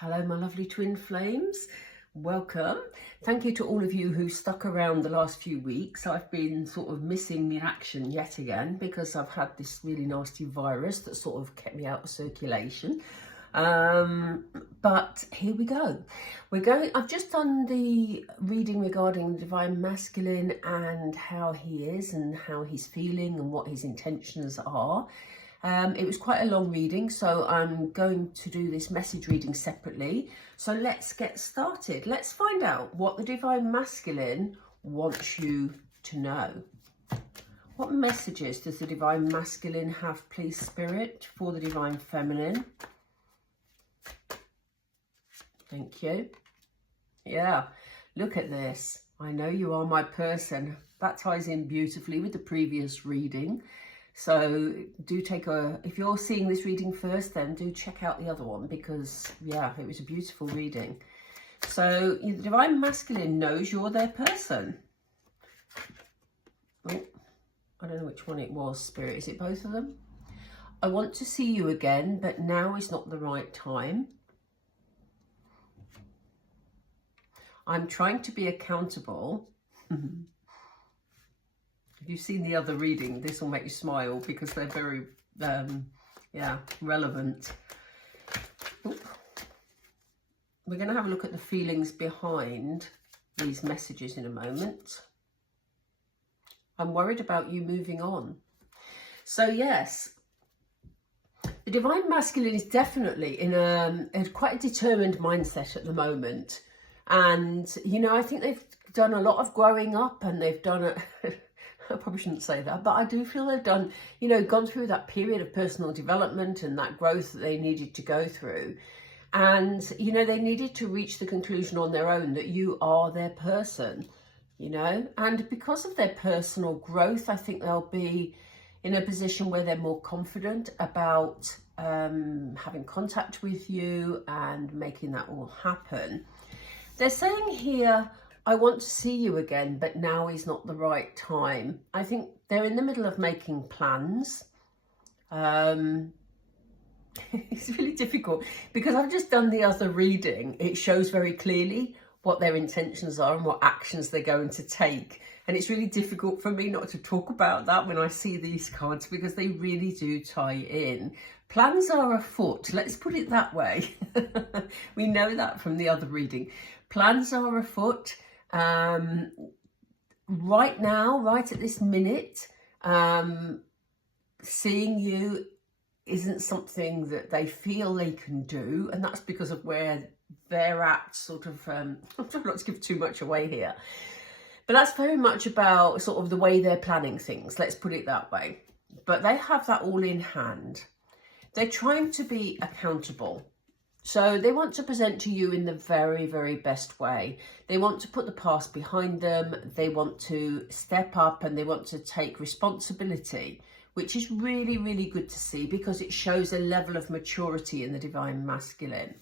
Hello, my lovely twin flames. Welcome. Thank you to all of you who stuck around the last few weeks. I've been sort of missing in action yet again because I've had this really nasty virus that sort of kept me out of circulation. But here we go. I've just done the reading regarding the divine masculine and how he is and how he's feeling and what his intentions are. It was quite a long reading, so I'm going to do this message reading separately. So let's get started. Let's find out what the divine masculine wants you to know. What messages does the divine masculine have, please, Spirit, for the divine feminine? Thank you. Yeah, look at this. I know you are my person. That ties in beautifully with the previous reading. So do if you're seeing this reading first, then do check out the other one because, yeah, it was a beautiful reading. So the divine masculine knows you're their person. Oh, I don't know which one it was, Spirit. Is it both of them? I want to see you again, but now is not the right time. I'm trying to be accountable. If you've seen the other reading, this will make you smile because they're very, relevant. Oop. We're going to have a look at the feelings behind these messages in a moment. I'm worried about you moving on. So yes, the divine masculine is definitely in a quite a determined mindset at the moment. And, you know, I think they've done a lot of growing up and they've done I probably shouldn't say that, but I do feel they've done, you know, gone through that period of personal development and that growth that they needed to go through. And, you know, they needed to reach the conclusion on their own that you are their person, you know, and because of their personal growth, I think they'll be in a position where they're more confident about having contact with you and making that all happen. They're saying here, I want to see you again, but now is not the right time. I think they're in the middle of making plans. It's really difficult because I've just done the other reading. It shows very clearly what their intentions are and what actions they're going to take. And it's really difficult for me not to talk about that when I see these cards because they really do tie in. Plans are afoot, let's put it that way. We know that from the other reading. Plans are afoot. Right now, right at this minute, seeing you isn't something that they feel they can do, and that's because of where they're at, sort of, I'm trying not to give too much away here, but that's very much about sort of the way they're planning things, let's put it that way. But they have that all in hand. They're trying to be accountable. So they want to present to you in the very, very best way. They want to put the past behind them. They want to step up and they want to take responsibility, which is really, really good to see because it shows a level of maturity in the divine masculine.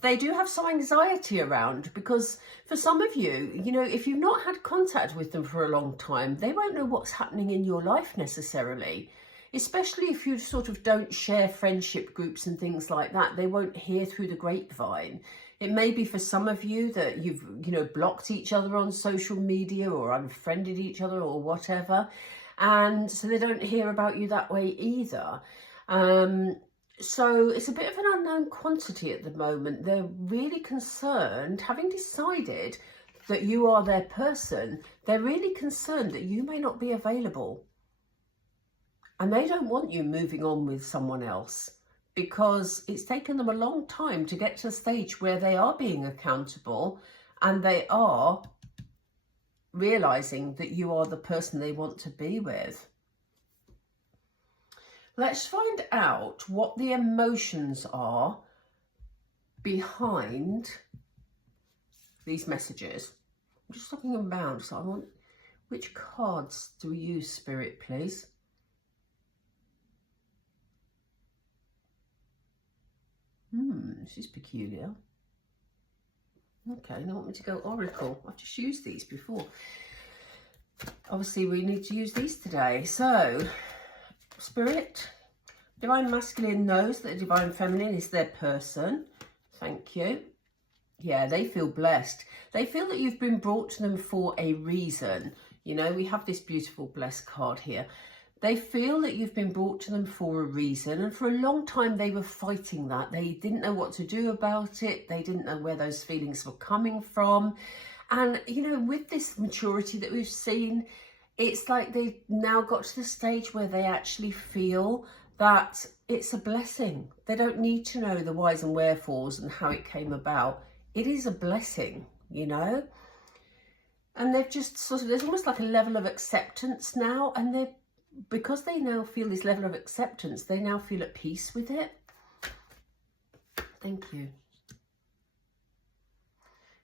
They do have some anxiety around because for some of you, you know, if you've not had contact with them for a long time, they won't know what's happening in your life necessarily. Especially if you sort of don't share friendship groups and things like that, they won't hear through the grapevine. It may be for some of you that you've, you know, blocked each other on social media or unfriended each other or whatever. And so they don't hear about you that way either. So it's a bit of an unknown quantity at the moment. They're really concerned, having decided that you are their person, they're really concerned that you may not be available. And they don't want you moving on with someone else because it's taken them a long time to get to a stage where they are being accountable and they are realizing that you are the person they want to be with. Let's find out what the emotions are behind these messages. I'm just looking around, so I want, which cards do we use, Spirit, please? This is peculiar. Okay, I want me to go Oracle. I've just used these before. Obviously, we need to use these today. So, Spirit, Divine Masculine knows that Divine Feminine is their person. Thank you. Yeah, they feel blessed. They feel that you've been brought to them for a reason. You know, we have this beautiful blessed card here. They feel that you've been brought to them for a reason. And for a long time, they were fighting that. They didn't know what to do about it. They didn't know where those feelings were coming from. And, you know, with this maturity that we've seen, it's like they've now got to the stage where they actually feel that it's a blessing. They don't need to know the whys and wherefores and how it came about. It is a blessing, you know. And they've just sort of, there's almost like a level of acceptance now. And they're, because they now feel this level of acceptance, they now feel at peace with it. Thank you.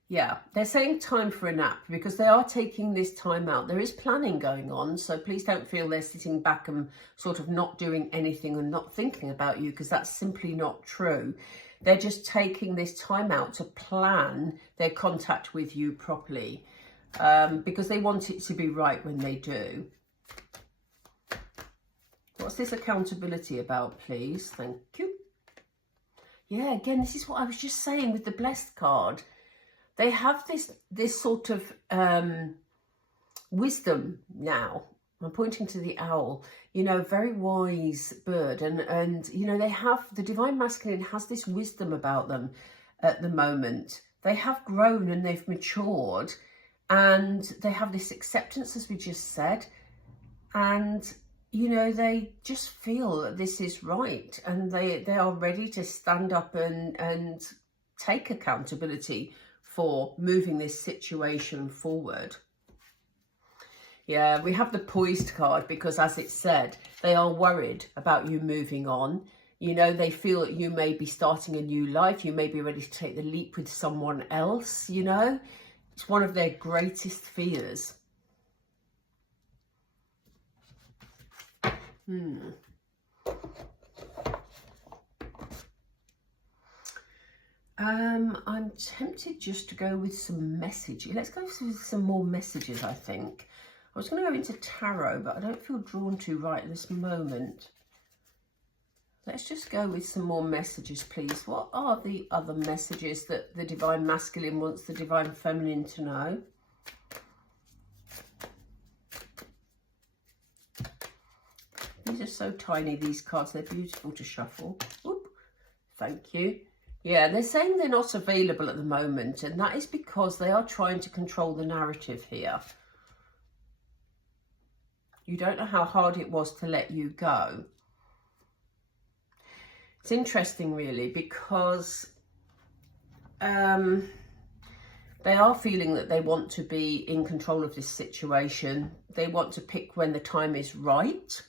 Yeah, they're saying time for a nap because they are taking this time out. There is planning going on, so please don't feel they're sitting back and sort of not doing anything and not thinking about you, because that's simply not true. They're just taking this time out to plan their contact with you properly, because they want it to be right when they do. What's this accountability about, please? Thank you. Yeah, again, this is what I was just saying with the blessed card. They have this sort of wisdom now. I'm pointing to the owl, you know, very wise bird. And you know, they have, the divine masculine has this wisdom about them at the moment. They have grown and they've matured, and they have this acceptance, as we just said. And, you know, they just feel that this is right, and they are ready to stand up and take accountability for moving this situation forward. Yeah, we have the poised card because, as it said, they are worried about you moving on. You know, they feel that you may be starting a new life. You may be ready to take the leap with someone else, you know. It's one of their greatest fears. I'm tempted just to go with some messages. Let's go with some more messages, I think. I was going to go into tarot, but I don't feel drawn to right at this moment. Let's just go with some more messages, please. What are the other messages that the divine masculine wants the divine feminine to know? These are so tiny, these cards. They're beautiful to shuffle. Oop, thank you. Yeah, they're saying they're not available at the moment, and that is because they are trying to control the narrative here. You don't know how hard it was to let you go. It's interesting, really, because they are feeling that they want to be in control of this situation. They want to pick when the time is right.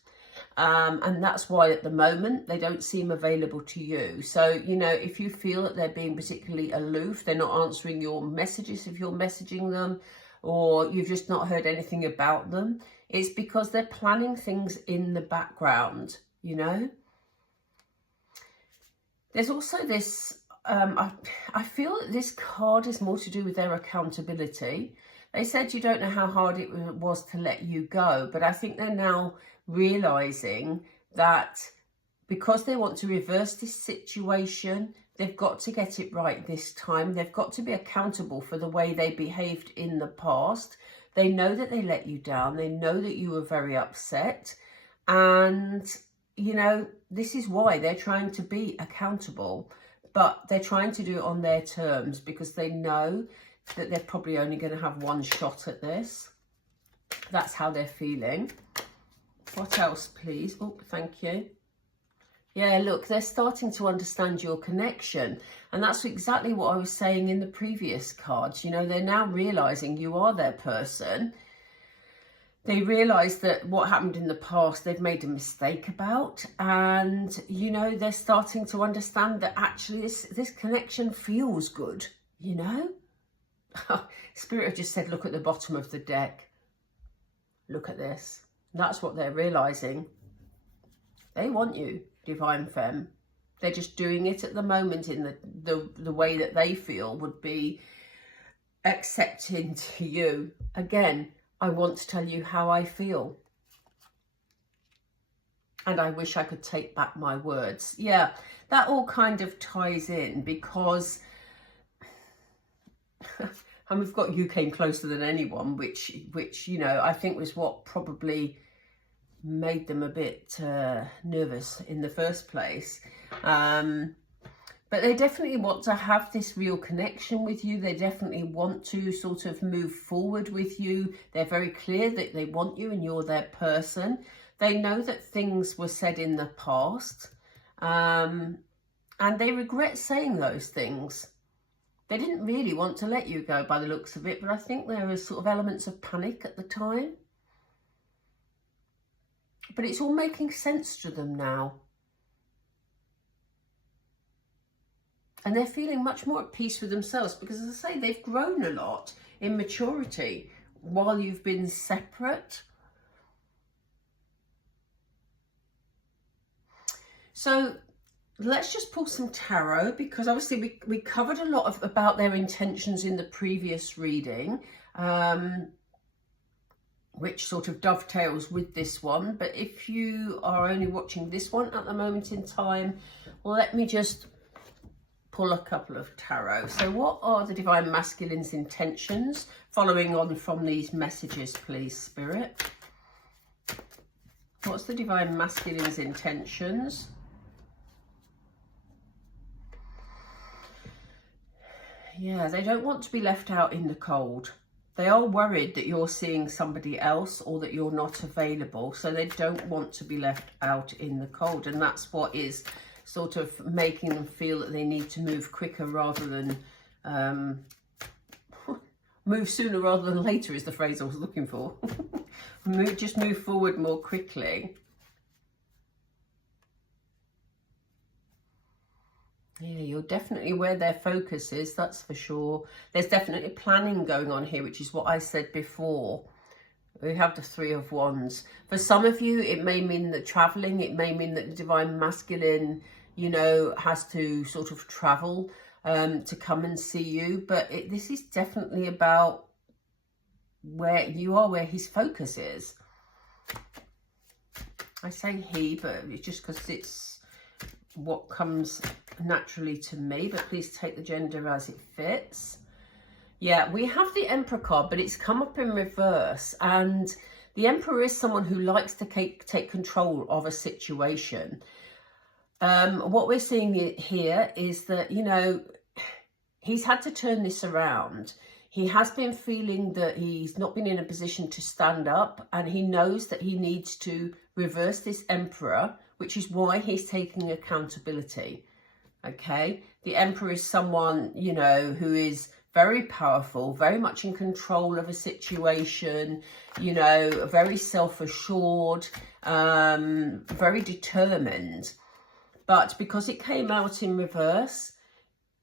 And that's why at the moment they don't seem available to you. So, you know, if you feel that they're being particularly aloof, they're not answering your messages if you're messaging them, or you've just not heard anything about them, it's because they're planning things in the background, you know. There's also this, I feel that this card is more to do with their accountability. They said you don't know how hard it was to let you go, but I think they're now realizing that because they want to reverse this situation, they've got to get it right this time. They've got to be accountable for the way they behaved in the past. They know that they let you down. They know that you were very upset. And, you know, this is why they're trying to be accountable. But they're trying to do it on their terms because they know that they're probably only going to have one shot at this. That's how they're feeling. What else, please? Oh, thank you. Yeah, look, they're starting to understand your connection. And that's exactly what I was saying in the previous cards. You know, they're now realizing you are their person. They realize that what happened in the past, they've made a mistake about. And, you know, they're starting to understand that actually this connection feels good, you know? Spirit just said, look at the bottom of the deck. Look at this. That's what they're realizing. They want you, divine femme. They're just doing it at the moment in the way that they feel would be accepting to you. Again, I want to tell you how I feel. And I wish I could take back my words. Yeah, that all kind of ties in because and we've got you came closer than anyone, which you know, I think was what probably made them a bit nervous in the first place. But they definitely want to have this real connection with you. They definitely want to sort of move forward with you. They're very clear that they want you and you're their person. They know that things were said in the past, and they regret saying those things. They didn't really want to let you go by the looks of it, but I think there was sort of elements of panic at the time. But it's all making sense to them now. And they're feeling much more at peace with themselves because, as I say, they've grown a lot in maturity while you've been separate. So let's just pull some tarot, because obviously we covered a lot about their intentions in the previous reading, which sort of dovetails with this one. But if you are only watching this one at the moment in time, well, let me just pull a couple of tarot. So what are the Divine Masculine's intentions following on from these messages, please, Spirit? What's the Divine Masculine's intentions? Yeah, they don't want to be left out in the cold. They are worried that you're seeing somebody else or that you're not available. So they don't want to be left out in the cold. And that's what is sort of making them feel that they need to move quicker rather than move sooner rather than later is the phrase I was looking for. Just move forward more quickly. Yeah, you're definitely where their focus is, that's for sure. There's definitely planning going on here, which is what I said before. We have the Three of Wands. For some of you, it may mean that traveling, it may mean that the Divine Masculine, you know, has to sort of travel to come and see you. But this is definitely about where you are, where his focus is. I say he, but it's just because it's what comes naturally to me. But please take the gender as it fits. Yeah, we have the Emperor card, but it's come up in reverse. And the Emperor is someone who likes to take control of a situation. What we're seeing here is that, you know, he's had to turn this around. He has been feeling that he's not been in a position to stand up, and he knows that he needs to reverse this Emperor, which is why he's taking accountability. Okay, the Emperor is someone, you know, who is very powerful, very much in control of a situation, you know, very self-assured, very determined. But because it came out in reverse,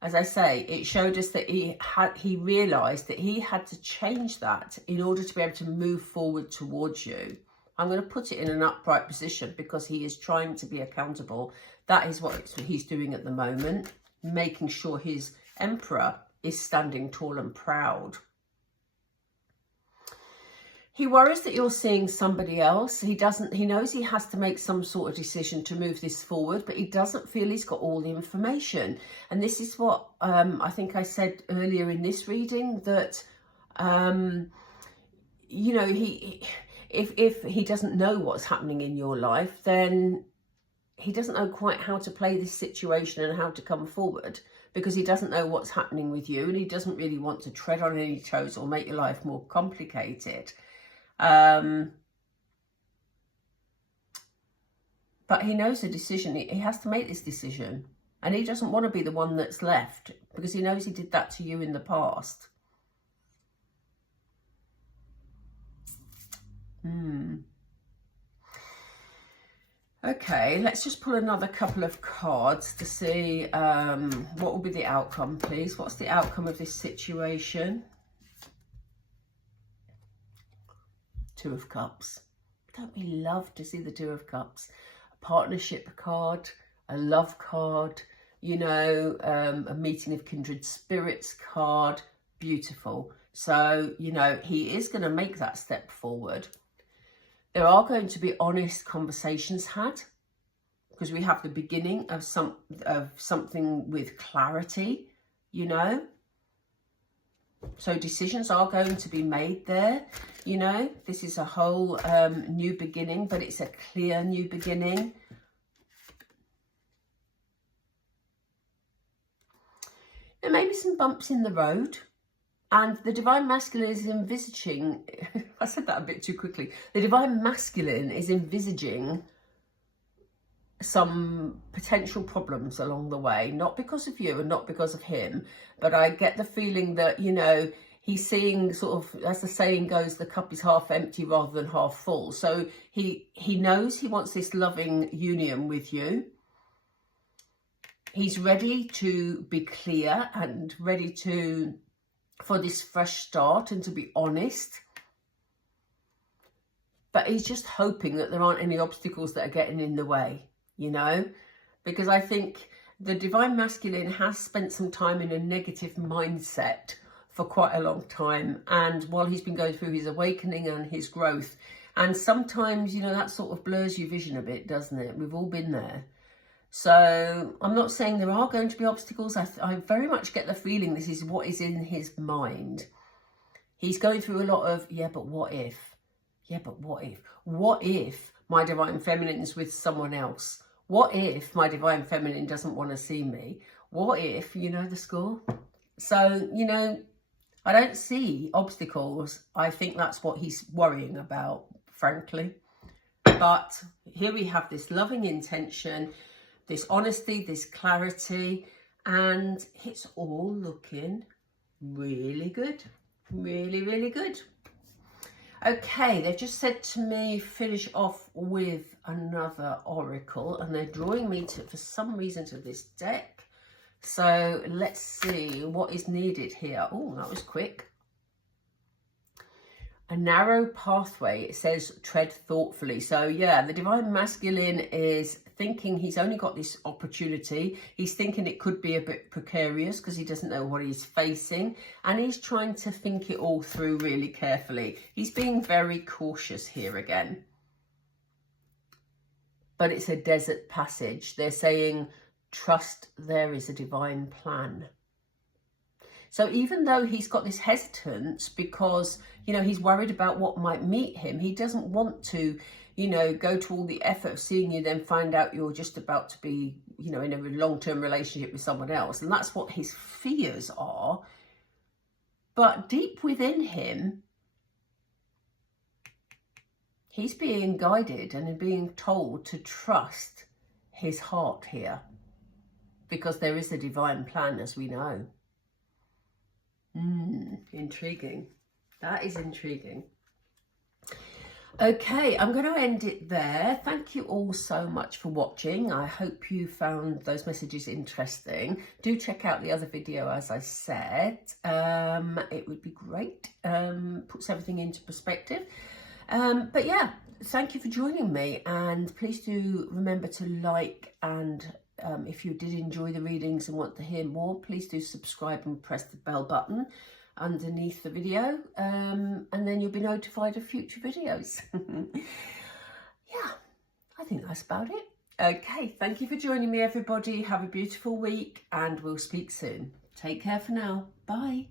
as I say, it showed us that he realised that he had to change that in order to be able to move forward towards you. I'm going to put it in an upright position because he is trying to be accountable. That is what he's doing at the moment, making sure his Emperor is standing tall and proud. He worries that you're seeing somebody else. He knows he has to make some sort of decision to move this forward, but he doesn't feel he's got all the information. And this is what I think I said earlier in this reading, that, you know, if he doesn't know what's happening in your life, then he doesn't know quite how to play this situation and how to come forward, because he doesn't know what's happening with you, and he doesn't really want to tread on any toes or make your life more complicated. But he knows the decision. He has to make this decision, and he doesn't want to be the one that's left, because he knows he did that to you in the past. Okay, let's just pull another couple of cards to see what will be the outcome, please. What's the outcome of this situation? Two of Cups. Don't we love to see the Two of Cups? A partnership card, a love card, you know, a meeting of kindred spirits card. Beautiful. So, you know, he is going to make that step forward. There are going to be honest conversations had because we have the beginning of something with clarity, you know. So decisions are going to be made there, you know. This is a whole new beginning, but it's a clear new beginning. There may be some bumps in the road, and the Divine Masculine is envisaging, I said that a bit too quickly, the Divine Masculine is envisaging some potential problems along the way, not because of you and not because of him, but I get the feeling that, you know, he's seeing sort of, as the saying goes, the cup is half empty rather than half full. So he knows he wants this loving union with you. He's ready to be clear and ready for this fresh start and to be honest. But he's just hoping that there aren't any obstacles that are getting in the way, you know, because I think the Divine Masculine has spent some time in a negative mindset for quite a long time. And while he's been going through his awakening and his growth, and sometimes, you know, that sort of blurs your vision a bit, doesn't it? We've all been there. So I'm not saying there are going to be obstacles. I very much get the feeling this is what is in his mind. He's going through a lot of, yeah, but what if? Yeah, but what if? What if my Divine Feminine's with someone else? What if my Divine Feminine doesn't want to see me? What if, you know the score? So, you know, I don't see obstacles. I think that's what he's worrying about, frankly. But here we have this loving intention, this honesty, this clarity, and it's all looking really good. Really, really good. Okay, they've just said to me, finish off with another oracle, and they're drawing me to, for some reason, to this deck. So let's see what is needed here. Oh, that was quick. A narrow pathway, it says tread thoughtfully. So yeah, the Divine Masculine is thinking he's only got this opportunity. He's thinking it could be a bit precarious because he doesn't know what he's facing. And he's trying to think it all through really carefully. He's being very cautious here again. But it's a desert passage. They're saying, trust there is a divine plan. So even though he's got this hesitance because, you know, he's worried about what might meet him, he doesn't want to, you know, go to all the effort of seeing you, then find out you're just about to be, you know, in a long-term relationship with someone else. And that's what his fears are. But deep within him, he's being guided and being told to trust his heart here. Because there is a divine plan, as we know. Intriguing. That is intriguing. Okay, I'm going to end it there. Thank you all so much for watching. I hope you found those messages interesting. Do check out the other video, as I said. It would be great. Puts everything into perspective. But yeah, thank you for joining me. And please do remember to like and if you did enjoy the readings and want to hear more, please do subscribe and press the bell button underneath the video, and then you'll be notified of future videos. Yeah, I think that's about it. Okay, thank you for joining me, everybody. Have a beautiful week, and we'll speak soon. Take care for now. Bye.